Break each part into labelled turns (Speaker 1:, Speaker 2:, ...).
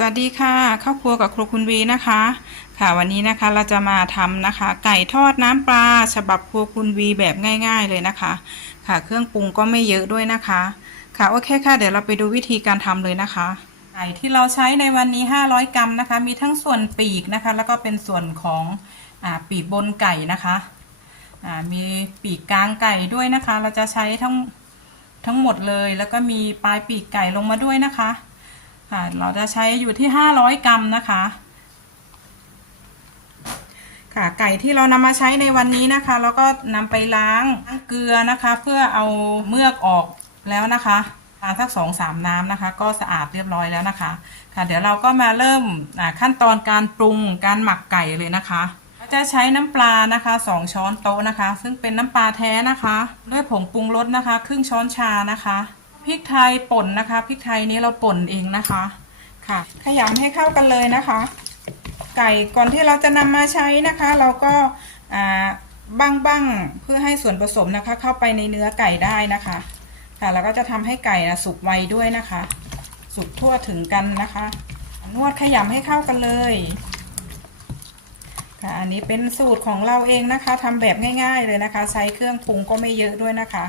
Speaker 1: สวัสดีค่ะข้าวครัวกับครูคุณวีนะคะ ค่ะวันนี้นะคะเราจะมาทำนะคะ ไก่ทอดน้ำปลา ฉบับครัวคุณวีแบบง่าย ๆเลยนะคะ ค่ะเครื่องปรุงก็ไม่เยอะด้วยนะคะ ค่ะโอเคค่ะเดี๋ยวเราไปดูวิธีการทำเลยนะคะ ไก่ที่เราใช้ในวันนี้ 500 กรัมนะคะ มีทั้งส่วนปีกนะคะ แล้วก็เป็นส่วนของอ่าปีกบนไก่นะคะอ่ามีปีกกลางไก่ด้วยนะคะ เราจะใช้ทั้งทั้งหมดเลย แล้วก็มีปลายปีกไก่ลงมาด้วยนะคะ ค่ะเราจะใช้อยู่ที่ 500 กรัมนะคะ ค่ะไก่ที่เรานำมาใช้ในวันนี้นะคะ แล้วก็นำไปล้างเกลือนะคะ เพื่อเอาเมือกออกแล้วนะคะล้างสักสองสามน้ำนะคะ ก็สะอาดเรียบร้อยแล้วนะคะ ค่ะ เดี๋ยวเราก็มาเริ่มขั้นตอนการปรุงการหมักไก่เลยนะคะเราจะใช้น้ำปลานะคะสองช้อนโต๊ะนะคะ ซึ่งเป็นน้ำปลาแท้นะคะ ด้วยผงปรุงรสนะคะ ครึ่งช้อนชานะคะ พริกไทยป่นนะคะพริกไทยนี้เราป่นเองนะคะค่ะ ขยำให้เข้ากันเลยนะคะ ไก่ก่อนที่เราจะนำมาใช้นะคะ เราก็บ้างบ้างๆเพื่อให้ส่วนผสมนะคะ เข้าไปในเนื้อไก่ได้นะคะ ค่ะแล้วก็จะทำให้ไก่นะสุกไวด้วยนะคะ สุกทั่วถึงกันนะคะ นวดขยำให้เข้ากันเลยค่ะอันนี้เป็นสูตรของเราเองนะคะทำแบบง่าย ๆเลยนะคะ ใช้เครื่องปรุงก็ไม่เยอะด้วยนะคะ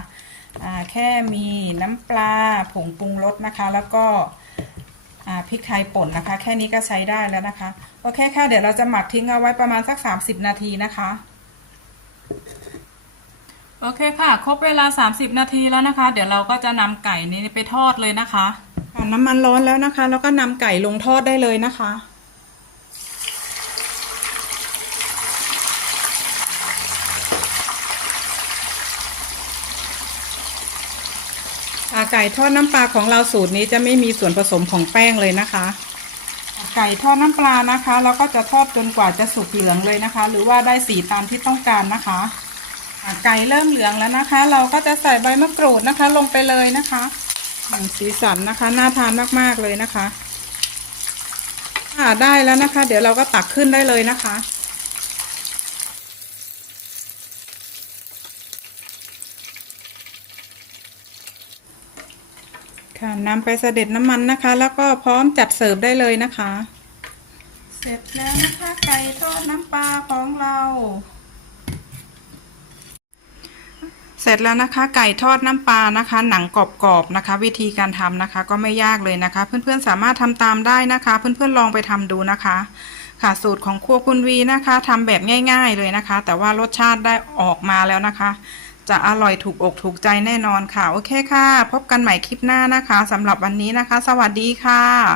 Speaker 1: แค่มีน้ำปลาผงปรุงรสนะคะ แล้วก็พริกไทยป่นนะคะ แค่นี้ก็ใช้ได้แล้วนะคะโอเคค่ะเดี๋ยวเราจะหมักทิ้งเอาไว้ประมาณสัก 30 นาทีนะคะโอเคค่ะครบเวลา 30 นาทีแล้วนะคะ เดี๋ยวเราก็จะนำไก่นี้ไปทอดเลยนะคะน้ำมันร้อนแล้วนะคะ แล้วก็นำไก่ลงทอดได้เลยนะคะ ไก่ทอดน้ำปลาของเราสูตรนี้จะไม่มีส่วนผสมของแป้งเลยนะคะ ไก่ทอดน้ำปลานะคะเราก็จะทอดจนกว่าจะสุกเหลืองเลยนะคะ หรือว่าได้สีตามที่ต้องการนะคะไก่เริ่มเหลืองแล้วนะคะ เราก็จะใส่ใบมะกรูดนะคะ ลงไปเลยนะคะสีสันนะคะน่าทานมากๆเลยนะคะ่ได้แล้วนะคะ เดี๋ยวเราก็ตักขึ้นได้เลยนะคะ ค่ะนำไปเสด็จน้ำมันนะคะ แล้วก็พร้อมจัดเสิร์ฟได้เลยนะคะ เสร็จแล้วนะคะไก่ทอดน้ำปลาของเรา เสร็จแล้วนะคะ ไก่ทอดน้ำปลานะคะ หนังกรอบๆนะคะ วิธีการทำนะคะ ก็ไม่ยากเลยนะคะ เพื่อนๆสามารถทำตามได้นะคะ เพื่อนๆลองไปทำดูนะคะ ค่ะสูตรของครัวคุณวีนะคะทำแบบง่าย ๆเลยนะคะ แต่ว่ารสชาติได้ออกมาแล้วนะคะ จะอร่อยถูกอกถูกใจแน่นอนค่ะ โอเคค่ะ พบกันใหม่คลิปหน้านะคะสำหรับวันนี้นะคะ สวัสดีค่ะ